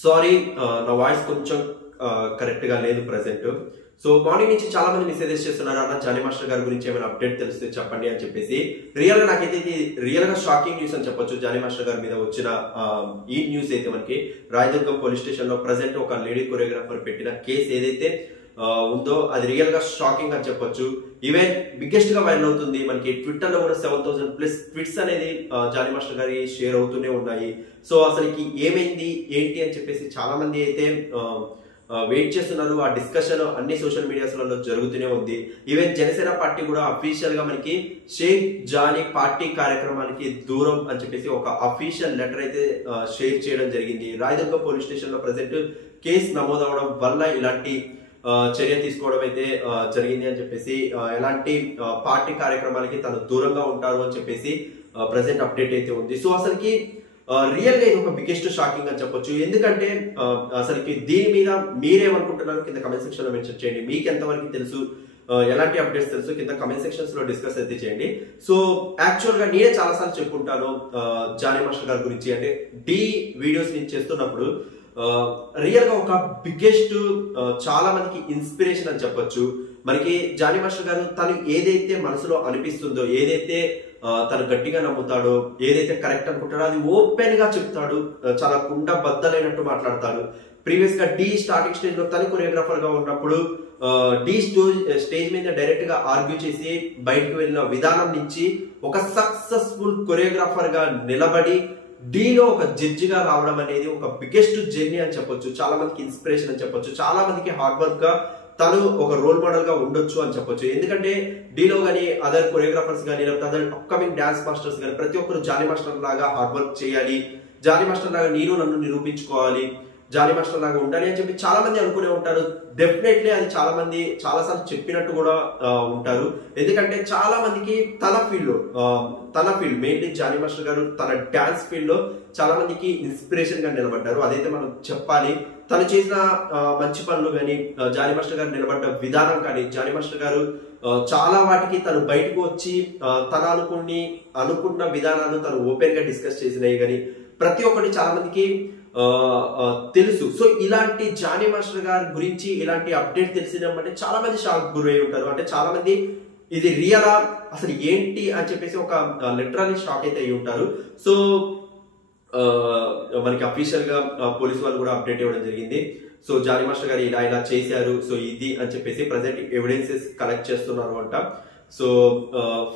Sorry, నా voice కొంచెం correct గా లేదు ప్రెసెంట్. సో మార్నింగ్ నుంచి చాలా మంది మెసేజెస్ చేస్తున్నారు, అన్న జానీ మాస్టర్ గారి గురించి ఏమైనా అప్డేట్ తెలిస్తే చెప్పండి అని చెప్పేసి. రియల్ గా నాకైతే ఇది రియల్ గా షాకింగ్ న్యూస్ అని చెప్పొచ్చు. జానీ మాస్టర్ గారి మీద వచ్చిన ఈ న్యూస్ అయితే మనకి రాయదుర్గం పోలీస్ స్టేషన్ లో ప్రెసెంట్ ఒక లేడీ కొరియోగ్రాఫర్ పెట్టిన కేసు ఏదైతే ఉందో అది రియల్ గా షాకింగ్ అని చెప్పొచ్చు. ఈవెన్ బిగ్గెస్ట్ గా వైరల్ అవుతుంది. మనకి ట్విట్టర్ లో కూడా 7,000+ ట్వీట్స్ అనేది జానీ మాస్టర్ గారి షేర్ అవుతూనే ఉన్నాయి. సో అసలుకి ఏమైంది ఏంటి అని చెప్పేసి చాలా మంది అయితే వెయిట్ చేస్తున్నారు. ఆ డిస్కషన్ అన్ని సోషల్ మీడియాస్లలో జరుగుతూనే ఉంది. ఈవెన్ జనసేన పార్టీ కూడా అఫీషియల్ గా మనకి షేక్ జానీ పార్టీ కార్యక్రమానికి దూరం అని చెప్పేసి ఒక అఫీషియల్ లెటర్ అయితే షేర్ చేయడం జరిగింది. రాయదుర్గం పోలీస్ స్టేషన్ లో ప్రెసెంట్ కేసు నమోదవడం వల్ల ఇలాంటి చర్య తీసుకోవడం అయితే జరిగింది అని చెప్పేసి, ఎలాంటి పార్టీ కార్యక్రమాలకి తను దూరంగా ఉంటారు అని చెప్పేసి ప్రెసెంట్ అప్డేట్ అయితే ఉంది. సో అసలుకి రియల్ గా ఇది ఒక బిగ్గెస్ట్ షాకింగ్ అని చెప్పొచ్చు. ఎందుకంటే అసలుకి దీని మీద మీరేమనుకుంటున్నారు కింద కమెంట్ సెక్షన్ లో మెన్షన్ చేయండి. మీకు ఎంతవరకు తెలుసు, ఎలాంటి అప్డేట్స్ తెలుసు కింద కమెంట్ సెక్షన్స్ లో డిస్కస్ అయితే చేయండి. సో యాక్చువల్ గా నేనే చాలా సార్లు చెప్పుకుంటాను జానీ మాస్టర్ గారి గురించి. అంటే డి వీడియోస్ నేను చేస్తున్నప్పుడు రియల్ గా ఒక బిగ్గెస్ట్ చాలా మందికి ఇన్స్పిరేషన్ అని చెప్పొచ్చు. మనకి జానీ మాస్టర్ గారు తను ఏదైతే మనసులో అనిపిస్తుందో, ఏదైతే తను గట్టిగా నమ్ముతాడో, ఏదైతే కరెక్ట్ అనుకుంటాడో అది ఓపెన్ గా చెప్తాడు. చాలా కుండ బద్దలైనట్టు మాట్లాడతాడు. ప్రీవియస్ గా డి స్టార్టింగ్ స్టేజ్ లో తను కొరియోగ్రాఫర్ గా ఉన్నప్పుడు డి స్టేజ్ మీద డైరెక్ట్ గా ఆర్గ్యూ చేసి బయటకు వెళ్ళిన విధానం నుంచి ఒక సక్సెస్ఫుల్ కొరియోగ్రాఫర్ గా నిలబడి డీలో ఒక జడ్జిగా రావడం అనేది ఒక బిగ్గెస్ట్ జర్నీ అని చెప్పొచ్చు. చాలా మందికి ఇన్స్పిరేషన్ అని చెప్పొచ్చు. చాలా మందికి హార్డ్ వర్క్ గా తను ఒక రోల్ మోడల్ గా ఉండొచ్చు అని చెప్పొచ్చు. ఎందుకంటే డీలో గానీ అదర్ కొరియోగ్రాఫర్స్ కానీ లేకపోతే అదర్ అప్కమింగ్ డాన్స్ మాస్టర్స్ కానీ ప్రతి ఒక్కరు జానీ మాస్టర్ లాగా హార్డ్ వర్క్ చేయాలి, జానీ మాస్టర్ లాగా నన్ను నిరూపించుకోవాలి, జానీ మాస్టర్ లాగా ఉండాలి అని చెప్పి చాలా మంది అనుకునే ఉంటారు. డెఫినెట్లీ అది చాలా మంది చాలా సార్లు చెప్పినట్టు కూడా ఉంటారు. ఎందుకంటే చాలా మందికి తన ఫీల్డ్ మెయిన్లీ జానీ మాస్టర్ గారు తన డాన్స్ ఫీల్డ్ లో చాలా మందికి ఇన్స్పిరేషన్ గా నిలబడ్డారు. అదైతే మనం చెప్పాలి. తను చేసిన మంచి పనులు కానీ, జానీ మాస్టర్ గారు నిలబడ్డ విధానం కానీ, జానీ మాస్టర్ గారు చాలా వాటికి తను బయటకు వచ్చి తన అనుకున్న విధానాలు తను ఓపెన్ గా డిస్కస్ చేసినవి కానీ ప్రతి ఒక్కటి చాలా మందికి తెలుసు. సో ఇలాంటి జానీ మాస్టర్ గారి గురించి ఇలాంటి అప్డేట్ తెలిసినప్పుడు చాలా మంది షాక్ గురై ఉంటారు. అంటే చాలా మంది ఇది రియలా, అసలు ఏంటి అని చెప్పేసి ఒక లిటరల్లీ షాక్ అయితే అయి ఉంటారు. సో మనకి అఫీషియల్ గా పోలీసు వాళ్ళు కూడా అప్డేట్ ఇవ్వడం జరిగింది. సో జానీ మాస్టర్ గారు ఇలా చేశారు, సో ఇది అని చెప్పేసి ప్రజెంట్ ఎవిడెన్సెస్ కలెక్ట్ చేస్తున్నారు అంట. సో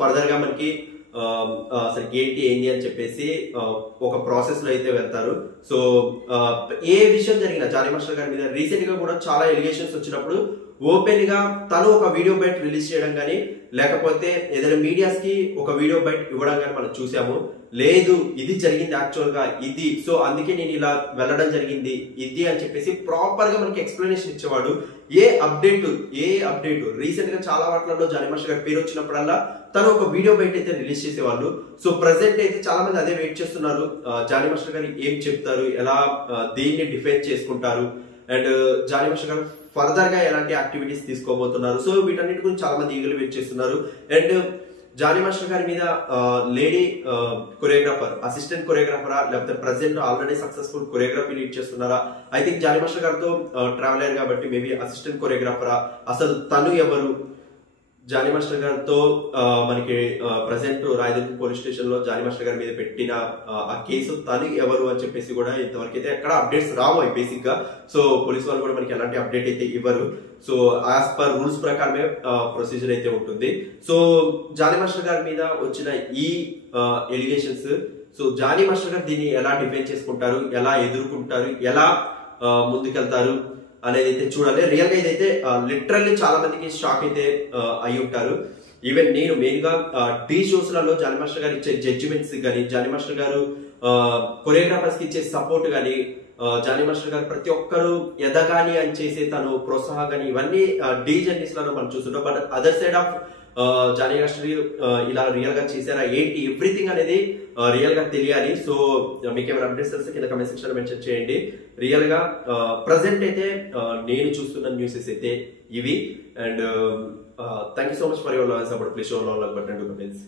ఫర్దర్ గా మనకి అసలు ఏంటి అని చెప్పేసి ఒక ప్రాసెస్ లో అయితే వెళ్తారు. సో ఏ విషయం జరిగినా జానీ మాస్టర్ గారి మీద రీసెంట్ గా కూడా చాలా ఎలిగేషన్స్ వచ్చినప్పుడు ఓపెన్ గా తను ఒక వీడియో బైట్ రిలీజ్ చేయడం కానీ లేకపోతే ఏదైనా మీడియాస్ కి ఒక వీడియో బైట్ ఇవ్వడం కానీ మనం చూసాము. లేదు ఇది జరిగింది యాక్చువల్ గా ఇది, సో అందుకే నేను ఇలా వెళ్ళడం జరిగింది ఇది అని చెప్పేసి ప్రాపర్ గా మనకి ఎక్స్ప్లెనేషన్ ఇచ్చేవాడు. ఏ అప్డేట్ రీసెంట్ గా చాలా వాటిలలో జానీ మాస్టర్ గారి పేరు వచ్చినప్పుడల్లా తను ఒక వీడియో బైట్ అయితే రిలీజ్ చేసేవాళ్ళు. సో ప్రెసెంట్ అయితే చాలా మంది అదే వెయిట్ చేస్తున్నారు. జానీ మాస్టర్ గారు ఏం చెప్తారు, ఎలా దీన్ని డిఫెండ్ చేసుకుంటారు, అండ్ జానీ మాస్టర్ గారు ఫర్దర్ గా ఎలాంటి యాక్టివిటీస్ తీసుకోబోతున్నారు. సో వీటన్నిటి గురించి చాలా మంది ఈగలు వెయిట్ చేస్తున్నారు. అండ్ జానీ మాస్టర్ గారి మీద లేడీ కొరియోగ్రాఫర్, అసిస్టెంట్ కొరియోగ్రాఫరా లేకపోతే present already successful choreography lead చేస్తున్నారా? ఐ థింక్ జానీ మాస్టర్ గారితో ట్రావెల్ అయ్యారు కాబట్టి మేబీ అసిస్టెంట్ కొరియోగ్రాఫరా, అసలు తను ఎవరు? జానీ మాస్టర్ గారితో మనకి ప్రెసెంట్ రాయదుర్గం పోలీస్ స్టేషన్ లో జానీ మాస్టర్ గారి మీద పెట్టిన ఆ కేసు తను ఎవరు అని చెప్పేసి కూడా ఇంతవరకు అయితే ఎక్కడ అప్డేట్స్ రావు బేసిక్ గా. సో పోలీస్ వాళ్ళు కూడా మనకి ఎలాంటి అప్డేట్ అయితే ఇవ్వరు. సో యాజ్ పర్ రూల్స్ ప్రకారమే ప్రొసీజర్ అయితే ఉంటుంది. సో జానీ మాస్టర్ గారి మీద వచ్చిన ఈ ఎలిగేషన్స్, సో జానీ మాస్టర్ గారు దీన్ని ఎలా డిఫెండ్ చేసుకుంటారు, ఎలా ఎదుర్కొంటారు, ఎలా ముందుకెళ్తారు అనేది అయితే చూడాలి. రియల్ గా ఇదైతే లిటరల్లీ చాలా మందికి షాక్ అయితే అయి ఉంటారు. ఈవెన్ నేను మెయిన్ గా టీ షోస్ లలో జానీ మాస్టర్ గారు ఇచ్చే జడ్జిమెంట్స్ కానీ, జానీ మాస్టర్ గారు కొరియోగ్రాఫర్స్ కి ఇచ్చే సపోర్ట్ కానీ, జానీ మాస్టర్ గారు ప్రతి ఒక్కరు ఎదగాలి అని చేసే తను ప్రోత్సాహం కానీ ఇవన్నీ డి జర్నీస్ లలో మనం చూస్తుంటాం. But other side of Jani master ఇలా రియల్ గా చేశారా ఏంటి ఎవ్రీథింగ్ అనేది రియల్ గా తెలియాలి. సో మీకు ఏమైనా అప్డేట్స్ తెలిస్తే కింద కమెంట్ సెక్షన్ లో మెన్షన్ చేయండి. రియల్ గా ప్రెసెంట్ అయితే నేను చూస్తున్న న్యూసెస్ అయితే ఇవి. And thank you so much for your support. Please show love button to comments.